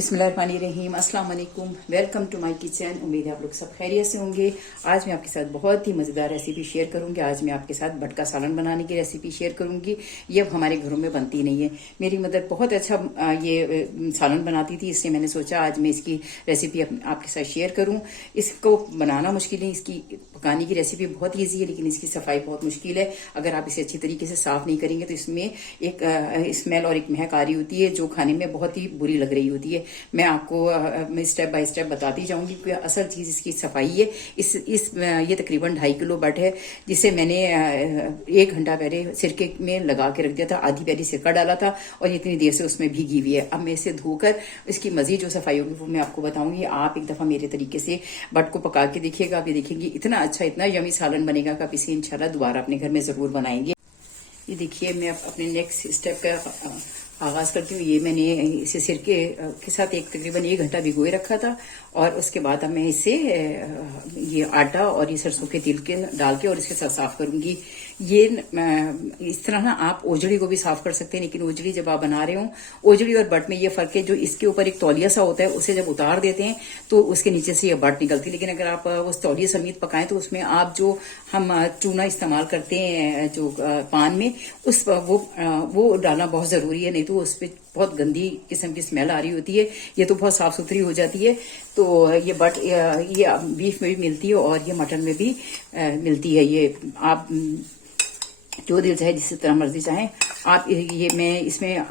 बिस्मिल्लाहिर्रहमानिर्रहीम, अस्सलाम वालेकुम। Welcome to my kitchen. उम्मीद है आप लोग सब खैरियत से होंगे। आज मैं आपके साथ बहुत ही मज़ेदार रेसिपी शेयर करूंगी। आज मैं आपके साथ बटका सालन बनाने की रेसिपी शेयर करूंगी। ये अब हमारे घरों में बनती नहीं है। मेरी मदर बहुत अच्छा ये सालन बनाती थी, इसलिए मैंने सोचा आज मैं इसकी रेसिपी आपके साथ शेयर करूँ। इसको बनाना मुश्किल है, इसकी पकाने की रेसिपी बहुत ईजी है, लेकिन इसकी सफाई बहुत मुश्किल है। अगर आप इसे अच्छी तरीके से साफ नहीं करेंगे तो इसमें एक स्मेल और एक महक आ रही होती है, जो खाने में बहुत ही बुरी लग रही होती है। मैं आपको मैं स्टेप बाय स्टेप बताती जाऊंगी कि असल चीज इसकी सफाई है। ये तकरीबन 2.5 किलो बट है, जिसे मैंने 1 घंटा पहले सिरके में लगा के रख दिया था। आधी प्याली सिरका डाला था और इतनी देर से उसमें भीगी हुई है। अब मैं इसे धोकर इसकी मजीद जो सफाई होगी वो मैं आपको बताऊंगी। आप एक दफा मेरे तरीके से बट को पका के देखिएगा, आप ये देखेंगे इतना अच्छा, इतना यमी सालन बनेगा कि आप इसे इंशाल्लाह दोबारा अपने घर में जरूर बनाएंगे। ये देखिए, मैं अपने नेक्स्ट स्टेप का आगाज करती हूँ। ये मैंने इसे सिरके के साथ तकरीबन 1 घंटा भिगोए रखा था, और उसके बाद अब मैं इसे ये आटा और ये सरसों के तेल के डाल के और इसके साथ साफ करूंगी। ये इस तरह ना आप ओजड़ी को भी साफ कर सकते हैं, लेकिन ओजड़ी जब आप बना रहे हो, ओजड़ी और बट में ये फर्क है, जो इसके ऊपर एक तौलिया सा होता है, उसे जब उतार देते हैं तो उसके नीचे से ये बट निकलती है। लेकिन अगर आप उस तौलिया समेत पकाएं तो उसमें आप जो हम चूना इस्तेमाल करते हैं जो पान में, उस वो डालना बहुत जरूरी है, नहीं तो उस पर बहुत गंदी किस्म की स्मेल आ रही होती है। ये तो बहुत साफ सुथरी हो जाती है। तो ये बट ये बीफ में भी मिलती है और ये मटन में भी मिलती है। ये आप जो दिल चाहे जिस तरह मर्जी चाहें आप। ये मैं इसमें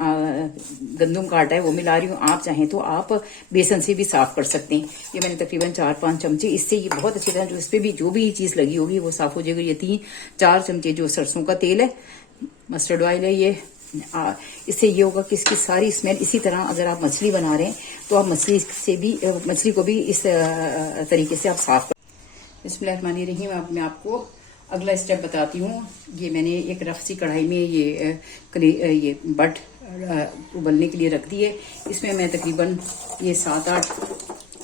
गंदम का आटा है वो मिला रही हूँ। आप चाहें तो आप बेसन से भी साफ कर सकते हैं। ये मैंने तकरीबन 4-5 चमचे, इससे ये बहुत अच्छी तरह जो इस पे भी जो भी चीज लगी होगी वो साफ हो जाएगी। ये 3-4 चमचे जो सरसों का तेल है, मस्टर्ड ऑयल है, ये इससे ये होगा कि इसकी सारी स्मेल इसी तरह। अगर आप मछली बना रहे हैं तो आप मछली को भी इस तरीके से आप साफ कर। बिस्मिल्लाहिर्रहमानिर्रहीम। अब मैं आपको अगला स्टेप बताती हूँ। ये मैंने एक रफ सी कढ़ाई में ये बट उबलने के लिए रख दी है। इसमें मैं तकरीबन ये 7-8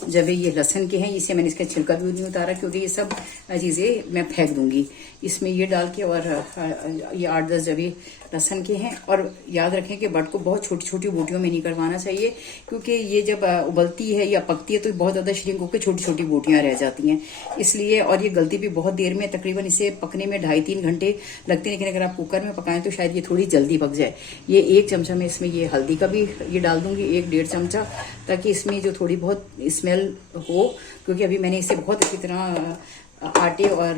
जब ये लहसन के हैं, इसे मैंने इसका छिलका भी नहीं उतारा क्योंकि ये सब चीज़ें मैं फेंक दूंगी। इसमें ये डाल के, और ये 8-10 जबे लहसन के हैं। और याद रखें कि बट को बहुत छोटी छोटी बोटियों में नहीं करवाना चाहिए, क्योंकि ये जब उबलती है या पकती है तो बहुत ज़्यादा श्रिंक होकर छोटी छोटी बोटियां रह जाती हैं, इसलिए। और ये गलती भी बहुत देर में, तकरीबन इसे पकने में 2.5-3 घंटे लगते हैं, लेकिन अगर आप कुकर में पकाएं तो शायद ये थोड़ी जल्दी पक जाए। ये 1 चमचा में इसमें ये हल्दी का भी ये डाल दूंगी, 1-1.5 चमचा, ताकि इसमें जो थोड़ी बहुत स्मेल हो। क्योंकि अभी मैंने इसे बहुत अच्छी तरह आटे और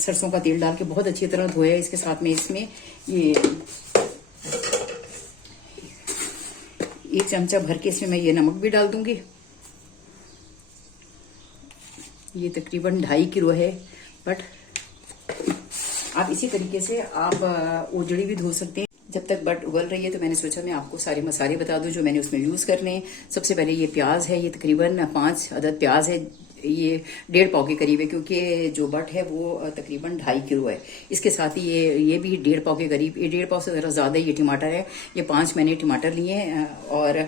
सरसों का तेल डाल के बहुत अच्छी तरह धोया। इसके साथ में इसमें ये 1 चमचा भर के इसमें मैं ये नमक भी डाल दूंगी। ये तकरीबन 2.5 किलो है बट आप इसी तरीके से आप ओजड़ी भी धो सकते हैं। जब तक बट उबल रही है तो मैंने सोचा मैं आपको सारे मसाले बता दूं जो मैंने उसमें यूज करने हैं। सबसे पहले ये प्याज है, ये तकरीबन 5 अदद प्याज है। ये 1.5 पाव के करीब है, क्योंकि जो बट है वो तकरीबन 2.5 किलो है। इसके साथ ही ये भी 1.5 पाव के करीब, ये 1.5 पाव से जरा ज्यादा ये टमाटर है। ये 5 मैंने टमाटर लिए हैं, और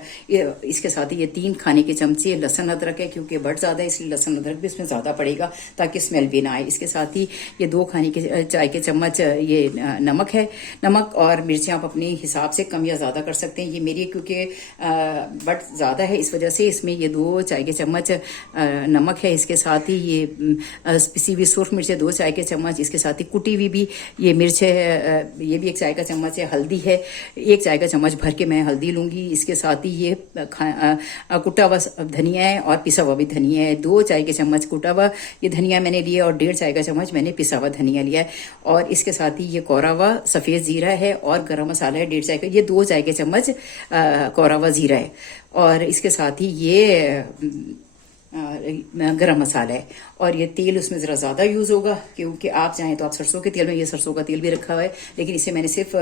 इसके साथ ही ये 3 खाने के चमचे लहसुन अदरक है, क्योंकि बट ज्यादा है इसलिए लहसुन अदरक भी इसमें ज्यादा पड़ेगा ताकि स्मेल भी ना आए। इसके साथ ही ये 2 खाने के चाय के चम्मच ये नमक है। नमक और मिर्चें आप अपने हिसाब से कम या ज्यादा कर सकते हैं। ये मेरी क्योंकि बट ज्यादा है इस वजह से इसमें ये 2 चाय के चम्मच नमक है। इसके साथ ही ये पिसी हुई सुर्ख मिर्च है 2 चाय के चम्मच। इसके साथ ही कुटी हुई भी ये मिर्च है, ये भी 1 चाय का चम्मच है। हल्दी है 1 चाय का चम्मच भर के मैं हल्दी लूंगी। इसके साथ ही ये कुटा हुआ धनिया है और पिसा हुआ भी धनिया है। 2 चाय के चम्मच कुटा हुआ ये धनिया मैंने लिया, और 1.5 चाय का चम्मच मैंने पिसा हुआ धनिया लिया है। और इसके साथ ही ये कोरा हुआ सफेद जीरा है, और गरम मसाला है 1.5 चाय का। ये 2 चाय के चम्मच कोरा हुआ जीरा है, और इसके साथ ही ये गरम मसाला है। और ये तेल उसमें जरा ज्यादा यूज होगा, क्योंकि आप चाहें तो आप सरसों के तेल में, ये सरसों का तेल भी रखा हुआ है, लेकिन इसे मैंने सिर्फ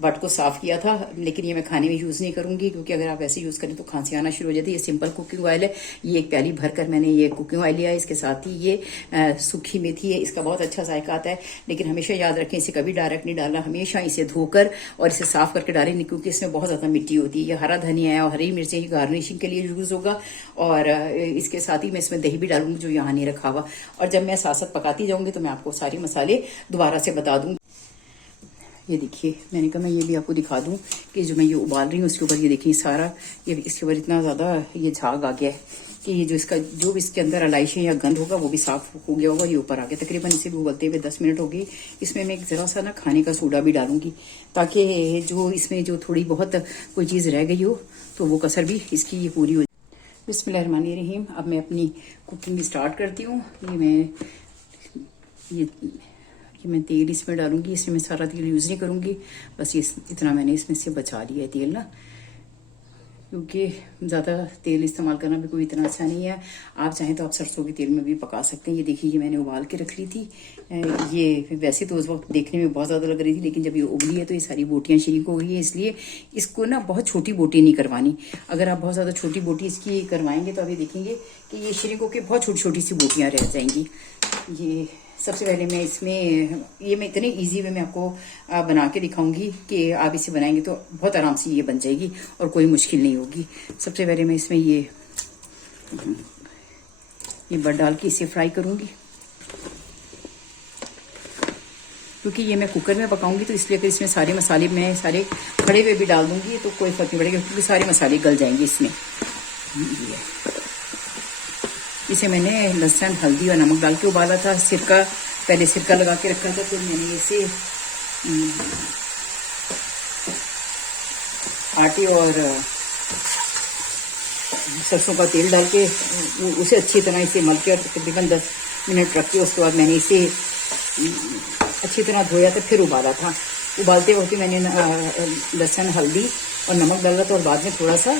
बट को साफ किया था, लेकिन ये मैं खाने में यूज नहीं करूंगी, क्योंकि अगर आप ऐसे यूज करें तो खांसी आना शुरू हो जाती है। ये सिंपल कुकिंग ऑयल है, ये 1 प्याली भरकर मैंने ये कुकिंग ऑयल लिया है। इसके साथ ही ये सूखी मेथी है, इसका बहुत अच्छा जायका आता है, लेकिन हमेशा याद रखें इसे कभी डायरेक्ट नहीं डालना, हमेशा इसे धोकर और इसे साफ करके डालें, क्योंकि इसमें बहुत ज्यादा मिट्टी होती है। ये हरा धनिया है और हरी मिर्चें की गार्निशिंग के लिए यूज होगा। और इसके साथ ही मैं इसमें दही भी डालूंगी जो यहाँ नहीं रखा हुआ। और जब मैं साथ साथ पकाती जाऊंगी तो मैं आपको सारे मसाले दोबारा से बता दूंगी। ये देखिए, मैंने कहा मैं ये भी आपको दिखा दूं कि जो मैं ये उबाल रही हूँ उसके ऊपर ये देखिए सारा ये इसके ऊपर इतना ज़्यादा ये झाग आ गया है कि ये जो इसका जो भी इसके अंदर इलायची या गंध होगा वो भी साफ हो गया होगा, ये ऊपर आ गया। तकरीबन इसे भी उबलते हुए 10 मिनट हो गई। इसमें मैं एक ज़रा सा ना खाने का सोडा भी डालूंगी ताकि जो इसमें जो थोड़ी बहुत कोई चीज़ रह गई हो तो वो कसर भी इसकी ये पूरी हो। बिस्मिल्लाहिर्रहमानिर्रहीम। अब मैं अपनी कुकिंग स्टार्ट करती हूँ। ये मैं तेल इसमें डालूंगी। इसमें मैं सारा तेल यूज़ नहीं करूँगी, बस ये इतना मैंने इसमें से बचा लिया है तेल ना, क्योंकि ज़्यादा तेल इस्तेमाल करना भी कोई इतना अच्छा नहीं है। आप चाहें तो आप सरसों के तेल में भी पका सकते हैं। ये देखिए, ये मैंने उबाल के रख ली थी। ये वैसे तो उस वक्त देखने में बहुत ज़्यादा लग रही थी, लेकिन जब ये उबली है तो ये सारी बोटियाँ शरीक हो गई है। इसलिए इसको ना बहुत छोटी बोटी नहीं करवानी। अगर आप बहुत ज़्यादा छोटी बोटी इसकी करवाएंगे तो अभी देखेंगे कि ये शरीक होकर बहुत छोटी छोटी सी बोटियाँ रह जाएंगी। ये सबसे पहले मैं इसमें ये मैं इतने इजी वे में आपको बना के दिखाऊंगी कि आप इसे बनाएंगे तो बहुत आराम से ये बन जाएगी और कोई मुश्किल नहीं होगी। सबसे पहले मैं इसमें ये बट डाल के इसे फ्राई करूंगी, क्योंकि ये मैं कुकर में पकाऊंगी तो इसलिए फिर इसमें सारे मसाले मैं सारे खड़े हुए भी डाल दूंगी तो कोई फर्क नहीं पड़ेगा, क्योंकि सारे मसाले गल जाएंगे इसमें। इसे मैंने लहसुन हल्दी और नमक डाल के उबाला था। पहले सिरका लगा के रखा था, फिर मैंने इसे आटे और सरसों का तेल डाल के उसे अच्छी तरह इसे मल के तकरीबन 10 मिनट रख के उसके बाद मैंने इसे अच्छी तरह धोया था, फिर उबाला था। उबालते वक्त मैंने लहसुन हल्दी और नमक डाला था और बाद में थोड़ा सा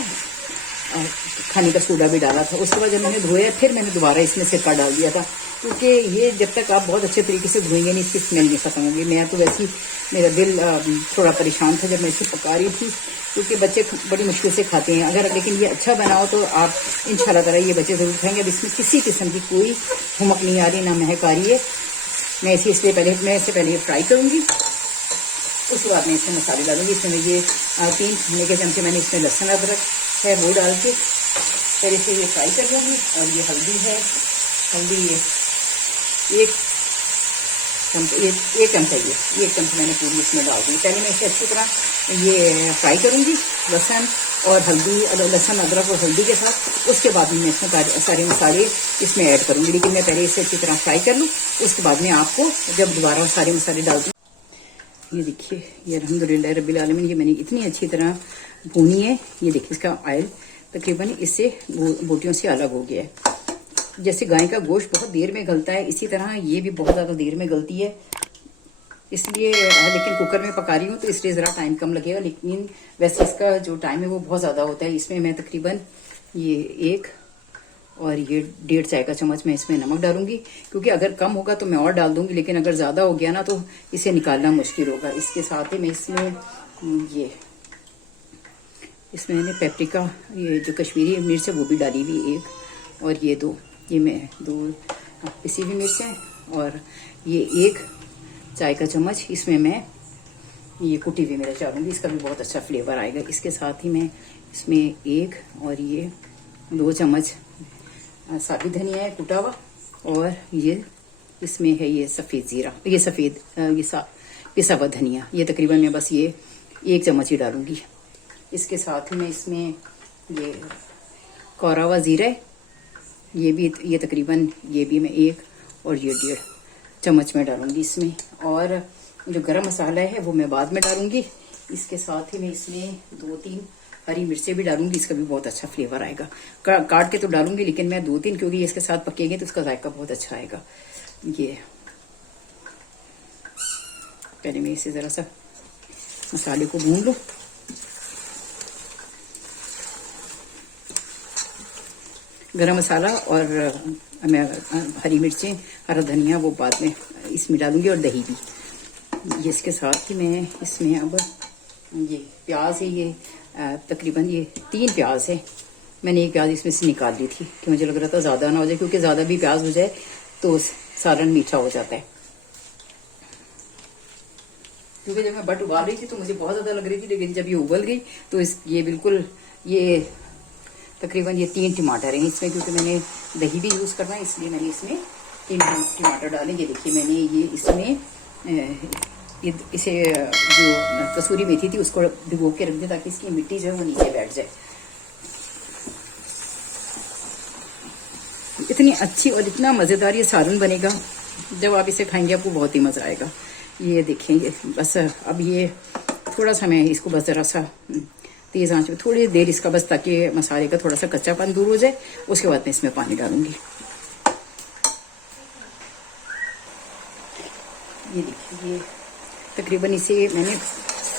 खाने का सोडा भी डाला था। उसके बाद जब मैंने धोया फिर मैंने दोबारा इसमें सिरका डाल दिया था, क्योंकि ये जब तक आप बहुत अच्छे तरीके से धोएंगे नहीं इसकी स्मेल नहीं खत्म होगी। मैं तो वैसे ही मेरा दिल थोड़ा परेशान था जब मैं इसे पका रही थी, क्योंकि बच्चे बड़ी मुश्किल से खाते हैं। अगर लेकिन ये अच्छा बना हो तो आप इंशाल्लाह ताला ये बच्चे ज़रूर खाएंगे। अब इसमें किसी किस्म की कोई हुमक नहीं आ रही, ना महक आ रही है। मैं इससे पहले ये फ्राई करूँगी, उसके बाद मैं इसमें मसाले डालूंगी। इसमें ये 3 खाने के चमचे मैंने इसमें लहसुन अदरक है वो डाल के फिर इसे ये फ्राई कर लूँगी। और ये हल्दी है, एक चमचा मैंने पूरी इसमें डाल दी। पहले मैं इसे अच्छी तरह ये फ्राई करूँगी लहसुन अदरक और हल्दी के साथ। उसके बाद मैं इसमें सारे मसाले इसमें ऐड करूँगी, लेकिन मैं पहले इसे अच्छी तरह फ्राई कर लूँ, उसके बाद में आपको जब दोबारा सारे मसाले डाल दूँ। ये देखिए, ये अल्हम्दुलिल्लाह रब्बिल आलमीन ये मैंने इतनी अच्छी तरह भूनी है। ये देखिए, इसका ऑयल तकरीबन इससे बोटियों से अलग हो गया है। जैसे गाय का गोश्त बहुत देर में गलता है, इसी तरह ये भी बहुत ज़्यादा देर में गलती है। इसलिए लेकिन कुकर में पका रही हूँ तो इसलिए ज़रा टाइम कम लगेगा, लेकिन वैसे इसका जो टाइम है वो बहुत ज़्यादा होता है। इसमें मैं तकरीबन ये 1 और ये 1.5 चाय का चम्मच मैं इसमें नमक डालूंगी, क्योंकि अगर कम होगा तो मैं और डाल दूंगी, लेकिन अगर ज़्यादा हो गया ना तो इसे निकालना मुश्किल होगा। इसके साथ ही मैं इसमें मैंने पेपरिका ये जो कश्मीरी मिर्च है वो भी डाली हुई 1, और ये 2 पिसी हुई मिर्च है, और ये 1 चाय का चम्मच इसमें मैं ये कुटी हुई मिर्च डालूंगी। इसका भी बहुत अच्छा फ्लेवर आएगा। इसके साथ ही मैं इसमें 1 और ये 2 चम्मच साबित धनिया है कुटा हुआ, और ये इसमें है ये सफ़ेद ज़ीरा, ये पिसा हुआ धनिया। ये तकरीबन मैं बस ये 1 चम्मच ही डालूंगी। इसके साथ ही मैं इसमें ये कोरा हुआ ज़ीरा है, ये तकरीबन ये भी मैं 1 और ये 1.5 चम्मच में डालूंगी इसमें। और जो गरम मसाला है वो मैं बाद में डालूंगी। इसके साथ ही मैं इसमें 2-3 हरी मिर्चें भी डालूंगी, इसका भी बहुत अच्छा फ्लेवर आएगा। काट के तो डालूंगी, लेकिन मैं 2-3 क्योंकि ये इसके साथ पकेंगे तो इसका जायका बहुत अच्छा आएगा। ये पहले मैं इसे ज़रा सा मसाले को भून लूँ। गरम मसाला और मैं हरी मिर्चें, हरा धनिया वो बाद में इसमें डालूंगी, और दही भी। ये इसके साथ ही मैं इसमें अब ये प्याज है, ये तकरीबन ये 3 प्याज है। मैंने 1 प्याज इसमें से निकाल ली थी कि मुझे लग रहा था ज़्यादा ना हो जाए, क्योंकि ज़्यादा भी प्याज हो जाए तो सालन मीठा हो जाता है। क्योंकि जब मैं बट उबाल रही थी तो मुझे बहुत ज़्यादा लग रही थी, लेकिन जब ये उबल गई तो ये बिल्कुल ये तकरीबन ये 3 टमाटर हैं इसमें, क्योंकि मैंने दही भी यूज़ करना है, इसलिए मैंने इसमें 3 टमाटर डाले। ये देखिए, मैंने ये इसमें ये इसे जो कसूरी मेथी थी उसको भिगो के रख दें ताकि इसकी मिट्टी जो है वो नीचे बैठ जाए। इतनी अच्छी और इतना मज़ेदार ये सालन बनेगा, जब आप इसे खाएंगे आपको बहुत ही मज़ा आएगा। ये देखेंगे बस अब ये थोड़ा सा मैं इसको बस ज़रा सा तेज़ आंच में थोड़ी देर इसका बस, ताकि मसाले का थोड़ा सा कच्चापन दूर हो जाए। उसके बाद मैं इसमें पानी डालूंगी। ये देखिए, ये तकरीबन इसे मैंने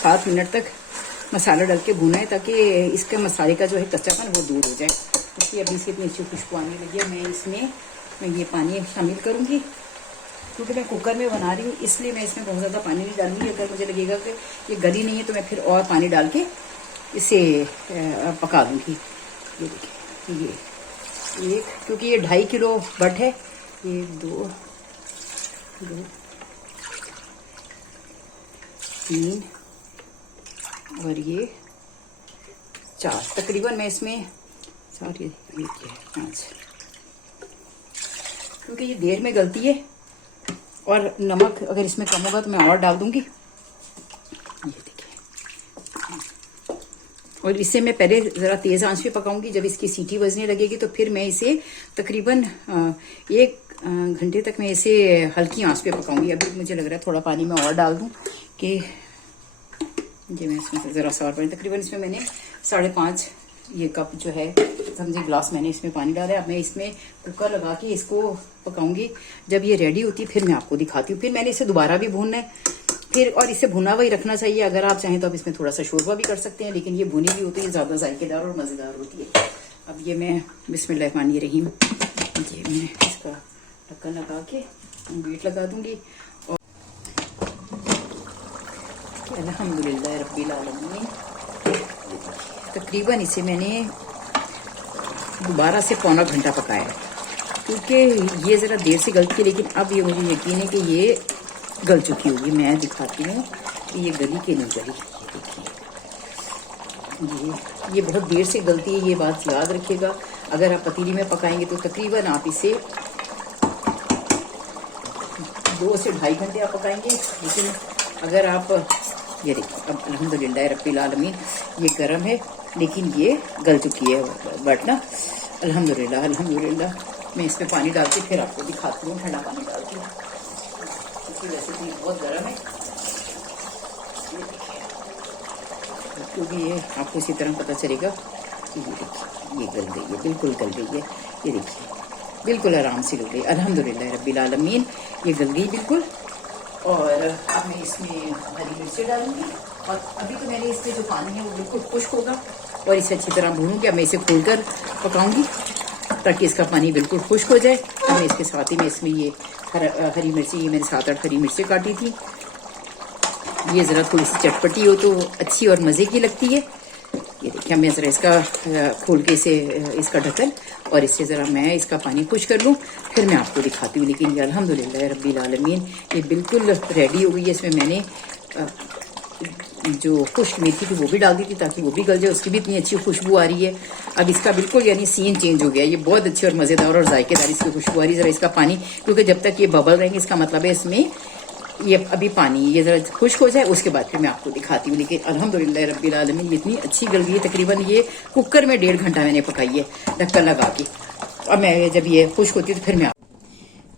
7 मिनट तक मसाला डाल के भूना है ताकि इसके मसाले का जो है कच्चापन वो दूर हो जाए। इसलिए अभी से इतनी अच्छी खुशबू आने लगी है। मैं ये पानी शामिल करूँगी क्योंकि मैं कुकर में बना रही हूँ, इसलिए मैं इसमें बहुत ज़्यादा पानी नहीं डालूंगी। अगर मुझे लगेगा कि ये गली नहीं है तो मैं फिर और पानी डाल के इसे पका दूँगी। ये देखिए, ये एक, क्योंकि ये 2.5 किलो बट है। 1 2 3 और ये 4, तकरीबन मैं इसमें 4 ये 5, क्योंकि ये देर में गलती है और नमक अगर इसमें कम होगा तो मैं और डाल दूंगी। ये देखिए, और इसे मैं पहले ज़रा तेज़ आंच पे पकाऊंगी। जब इसकी सीटी बजने लगेगी तो फिर मैं इसे तकरीबन 1 घंटे तक मैं इसे हल्की आंच पे पकाऊंगी। अभी मुझे लग रहा है थोड़ा पानी मैं और डाल दूं कि ये मैं इसमें ज़रा सा और पानी, तकरीबन इसमें मैंने 5.5 ये कप जो है समझे ग्लास मैंने इसमें पानी डाला है। अब मैं इसमें कुकर लगा के इसको पकाऊंगी। जब ये रेडी होती है फिर मैं आपको दिखाती हूँ। फिर मैंने इसे दोबारा भी भूनना है फिर, और इसे भुना हुआ ही रखना चाहिए। अगर आप चाहें तो आप इसमें थोड़ा सा शोरबा भी कर सकते हैं, लेकिन ये भुनी भी होती है ज़्यादा जायकेदार और मज़ेदार होती है। अब ये मैं बिस्मिल्लाहिर्रहमानिर्रहीम ये मैं इसका ढक्कन लगा के बीट लगा दूंगी। और अल्हम्दुलिल्लाह रब्बिल आलमीन, तकरीबन इसे मैंने दोबारा से 1.25 घंटा पकाया क्योंकि ये ज़रा देर से गलती है। लेकिन अब ये मुझे यकीन है कि ये गल चुकी होगी। मैं दिखाती हूँ कि ये गली के नहीं गली। देखिए, ये बहुत देर से गलती है, ये बात याद रखिएगा। अगर आप पतीली में पकाएंगे तो तकरीबन आप इसे 2 से 2.5 घंटे आप पकाएंगे। लेकिन अगर आप ये देखिए, अब अल्हम्दुलिल्लाह रब्बिल आलमीन ये गर्म है लेकिन ये गल चुकी है बट ना, अल्हम्दुलिल्लाह अल्हम्दुलिल्लाह। मैं इस पर पानी डाल के फिर आपको दिखाती हूँ, ठंडा पानी डाल के। इसकी रेसिपी बहुत गर्म है क्योंकि ये आपको इसी तरह पता चलेगा कि ये देखिए ये गल गई है, बिल्कुल गल गई है। ये देखिए बिल्कुल आराम से गल गई, अल्हम्दुलिल्लाह रब्बिल आलमीन ये गल गई बिल्कुल। और अब मैं इसमें हरी मिर्ची डालूंगी। और अभी तो मैंने इसमें जो पानी है वो बिल्कुल खुश्क होगा और इसे अच्छी तरह भूनूंगी। अब मैं इसे खोलकर पकाऊंगी ताकि इसका पानी बिल्कुल खुश्क हो जाए। अब मैं इसके साथ ही में इसमें ये हरी मिर्ची, ये मैंने 7-8 हरी मिर्ची काटी थी। ये ज़रा थोड़ी सी चटपटी हो तो अच्छी और मज़े की लगती है। ये देखिए, मैं ज़रा इसका खोल के इसे इसका ढक्कन और इससे ज़रा मैं इसका पानी खुश कर लूँ, फिर मैं आपको दिखाती हूँ। लेकिन ये अल्हम्दुलिल्लाह रब्बिल आलमीन ये बिल्कुल रेडी हो गई है। इसमें मैंने जो खुश्क मेथी थी वो भी डाल दी थी ताकि वो भी गल जाए, उसकी भी इतनी अच्छी खुशबू आ रही है। अब इसका बिल्कुल यानी सीन चेंज हो गया। ये बहुत अच्छी और मज़ेदार और जायकेदार इसकी खुशबू आ रही है। ज़रा इसका पानी, क्योंकि जब तक ये बबल रहेंगे इसका मतलब है इसमें ये अभी पानी ये ज़रा खुश्क हो जाए, उसके बाद फिर मैं आपको दिखाती हूँ। लेकिन अल्हम्दुलिल्लाह रब्बिल आलमीन ये इतनी अच्छी गल गई है। तकरीबन ये कुकर में 1.5 घंटा मैंने पकाई है ढक्कन लगा के। अब मैं जब ये खुश्क होती है तो फिर मैं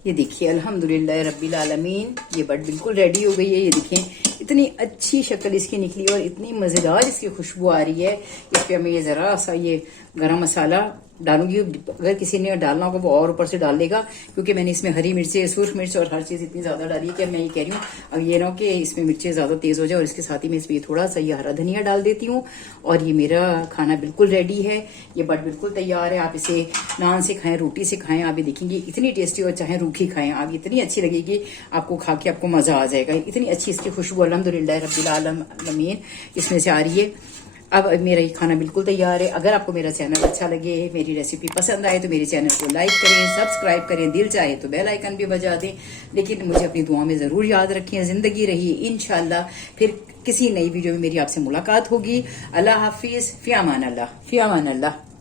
ये देखिए अल्हम्दुलिल्लाह रब्बिल आलमीन ये बट बिल्कुल रेडी हो गई है। ये देखिए इतनी अच्छी शक्ल इसकी निकली और इतनी मज़ेदार इसकी खुशबू आ रही है। इस पर मैं ये ज़रा सा ये गरम मसाला डालूंगी। अगर किसी ने डालना होगा वो और ऊपर से डाल देगा, क्योंकि मैंने इसमें हरी मिर्ची, सुर्ख मिर्च और हर चीज़ इतनी ज़्यादा डाली है कि मैं ये कह रही हूँ अब ये ना हो कि इसमें मिर्चें ज़्यादा तेज़ हो जाए। और इसके साथ ही मैं इसमें थोड़ा सा ये हरा धनिया डाल देती हूँ। और ये मेरा खाना बिल्कुल रेडी है। ये बट बिल्कुल तैयार है। आप इसे नान से खाएं, रोटी से खाएं, आप ये देखेंगे इतनी टेस्टी, और चाहे रूखी खाएं आप इतनी अच्छी लगेगी आपको, खा के आपको मज़ा आ जाएगा। इतनी अच्छी इसकी खुशबू अल्हम्दुलिल्लाह रब्बिल आलमीन इसमें से आ रही है। अब मेरा ये खाना बिल्कुल तैयार है। अगर आपको मेरा चैनल अच्छा लगे, मेरी रेसिपी पसंद आए तो मेरे चैनल को लाइक करें, सब्सक्राइब करें, दिल चाहे तो बेल आइकन भी बजा दें। लेकिन मुझे अपनी दुआ में ज़रूर याद रखें। ज़िंदगी रही इंशाल्लाह फिर किसी नई वीडियो में मेरी आपसे मुलाकात होगी। अल्लाह हाफिज़, फ़ी अमान अल्लाह, फ़ी अमान अल्लाह।